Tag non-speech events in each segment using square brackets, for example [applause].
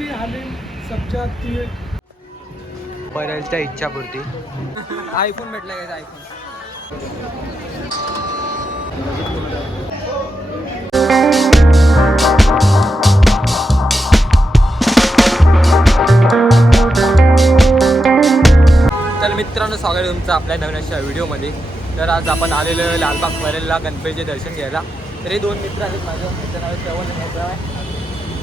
मोती हालीम सब्जा तीळ बऱ्याचच्या इच्छापूर्ती. आयफोन भेटला का आयफोन? तर मित्रांनो स्वागत आहे तुमचं आपल्या नवीन अशा व्हिडिओमध्ये. तर आज आपण आलेलो लालबाग परेलला गणपतीचे दर्शन घ्यायला. तर हे दोन मित्र आहेत माझं त्यांचं नाव श्रवण आहे.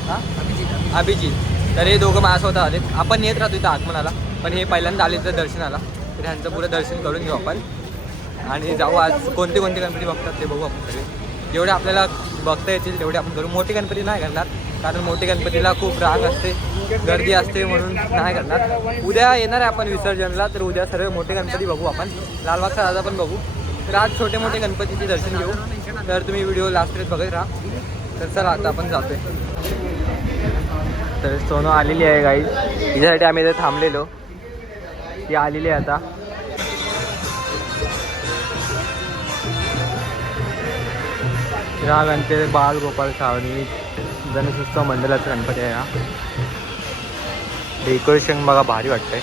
अभिजित. तर हे दोघं माझ्यासोबत आलेत. आपण येत राहतो इथं आगमनाला. पण हे पहिल्यांदा आले तर दर्शनाला. तर ह्यांचं पुरं दर्शन करून घेऊ आपण. आणि जाऊ आज. कोणते कोणते गणपती बघतात ते बघू आपण सगळे. जेवढे आपल्याला बघता येतील तेवढे आपण करू. मोठे गणपती नाही करणार. कारण मोठे गणपतीला खूप राग असते गर्दी असते म्हणून नाही करणार. उद्या येणार आहे आपण विसर्जनला. तर उद्या सर्व मोठे गणपती बघू आपण. लालबागचा राजा पण बघू. तर आज छोटे मोठे गणपतीचे दर्शन घेऊ. तर तुम्ही व्हिडिओ लास्ट लास्टपर्यंत बघत राहा. तर चला आता आपण जातोय. तर सोनू आलेली आहे गाई हिच्यासाठी आम्ही इथे थांबलेलो. ती आलेली आहे आता. हा गणपती बाल गोपाल सावनी गणेशोत्सव मंडळाचा गणपती आहे हा. डेकोरेशन बघा भारी वाटतंय.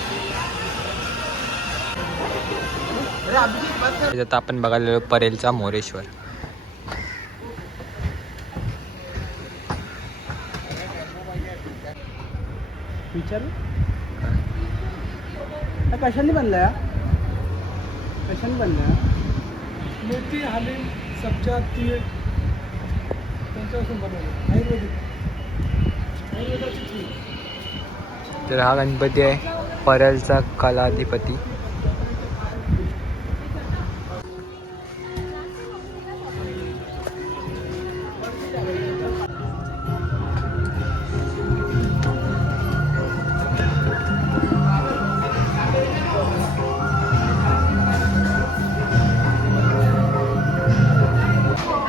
आपण बघायला गेलो परेलचा मोरेश्वर. विचारू? हा कशाने बनला या कशाने बनला मोती हालीम सब्जा तीळ. त्यांच्यापासून बनवलं. आयुर्वेदिक. आयुर्वेदाची तर हा गणपती आहे परेलचा कलाधिपती.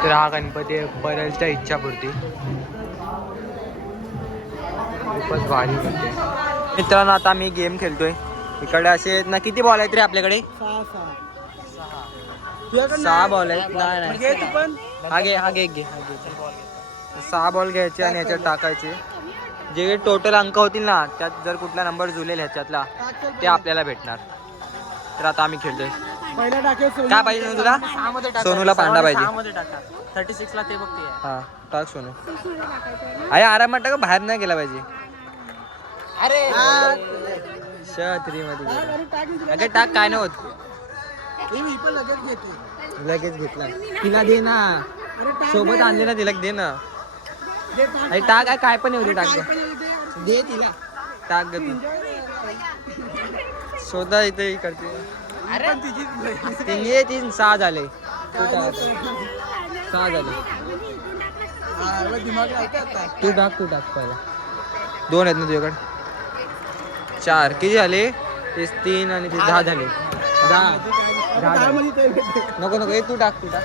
तर हा गणपती परेलच्या इच्छापूर्ती. खूपच भारी आहे मित्रांनो आता मी गेम खेळतोय. इकडे असे ना किती बॉल आहेत रे आपल्याकडे? सहा? बॉल आहेत. नाही नाही. पण? हा घे हा घे घे. सहा बॉल घ्यायचे आणि याच्यात टाकायचे. जे टोटल अंक होतील ना त्यात जर कुठला नंबर जुळेल ह्याच्यातला ते आपल्याला भेटणार. तर आता आम्ही खेळतोय. पहिला टाकेल सोनू. काय पाहिजे सोनू तुला? सोनूला पांडा पाहिजे. थर्टी सिक्सला ते बघते. हा टाक सोनू. अरे आरामात टाक बाहेर नाही गेला पाहिजे. हा. मध्ये. अरे टाक इकडे. अगं टाक काय नाही होत. हे मी पण लगेच घेतो लगेच घेतला. तिला दे ना. सोबत आणले ना तिला दे ना. दे, टाक. अरे टाक. काय- काय पण येऊ दे टाक काय गं. पण येऊ दे, तिला. टाक ग तू. शोधा इथे ही करते पण तिचीच तीन ये तीन सहा झाले. तू टाक आता. सहा झाले. हा, एवढं दिमाग लावते आता. तू टाक तू टाक पहिला. दोन आहेत ना तुझ्याकडे? चार. किती झाले? तेच तीन आणि ते दहा झाले. दहा. दहा काय झाले. ते भेटते. नको नको. हे तू टाक तू टाक.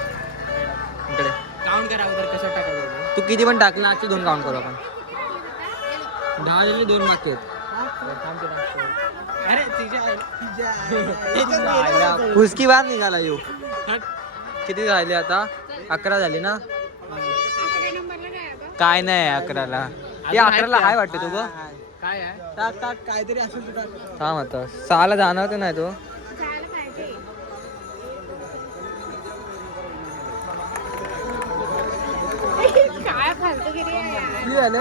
इकडे. काउंट करा अगोदर कसं टाकायचं तू किती पण टाकला आजचे दोन काउंट करू आपण. दहा झाले दोन बाकी आहेत. अरे तिच्या तिच्या- कुस्की बार निघाला येऊ किती झाले आता? अकरा झाले ना? काय नाही अकराला. हे अकराला हाय वाटते तू ग. काय आहे? टाक टाक काहीतरी असेल तू टाक थांब आता. सहाला जाणार तर नाही तो. काय यार. किती झाले?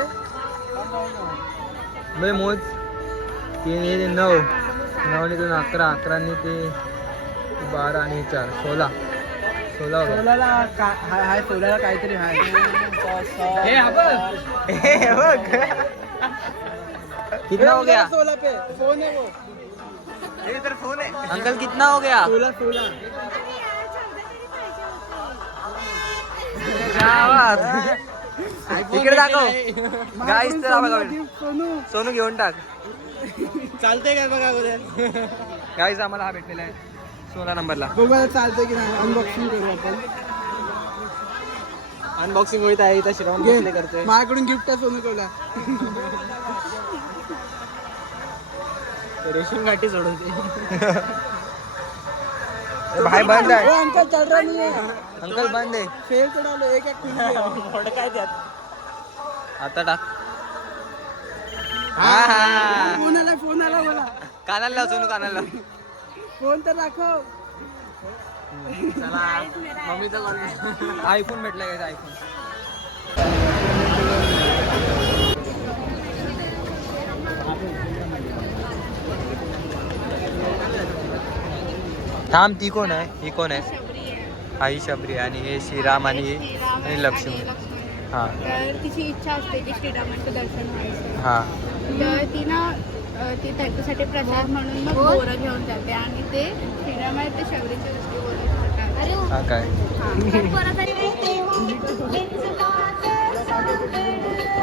मोज. तीन हे नऊ नऊ आणि दोन अकरा अकरा आणि ते बारा आणि चार। सोळा सोळा हो गया. सोलाला का- हाय हाय सोलाला काहीतरी हाय? हे बघ. हे बघ. कितना हो गया? सोला पे फ़ोन है वो। अंकल कितना हो गया? सोला सोला क्या बात. इकडे दाखव गाईस तर सोनू सोनू। घेऊन टाक चालतंय काय बघा अगोदर? गाईस आम्हाला हा भेटलेला आहे. सोळा नंबरला. बघू चालतंय की नाही. अनबॉक्सिंग करू आपण. अनबॉक्सिंग होईत आहे इथं श्रीराम घे. भोसले करतोय. माझ्याकडून गिफ्ट सोनू कोला रेशन गाठी सोडवते [laughs] भाई बंद आहे. अंकल चल रहा नहीं है. अंकल बंद आहे. फेल चढ़ा लो एक एक मोठं काय त्यात. आता टाक. हा हा. फोन आला फोन आला मला. कानाला लाव सोनू कानाला लाव. फोन तर दाखव. आयफोन भेटला का आयफोन थांब ती कोण आहे? ही कोण आहे? आई शबरी आणि हे श्रीराम आणि आणि लक्ष्मी. लक्ष्मण. हा. तर तिची इच्छा असते की श्रीरामांचं दर्शन व्हायचं. हा. तर ती ना ती त्याच्यासाठी प्रसाद म्हणून मग बोरं घेऊन जाते आणि ते श्रीराम ते शबरीच्या दृष्टी बोरं हा काय? [laughs]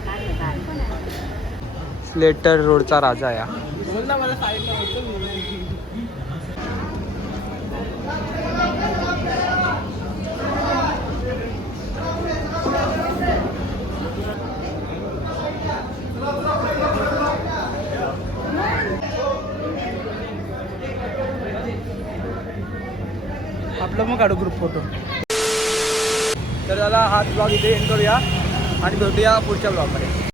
काढले काढ पण आहे. स्लेटर रोडचा राजा या बोल ना मला साईडला होतो मी. आपलं मग काढू ग्रुप फोटो तर त्याला हा ब्लॉग इथे एंड करूया आणि भेटूया पुढच्या ब्लॉगमध्ये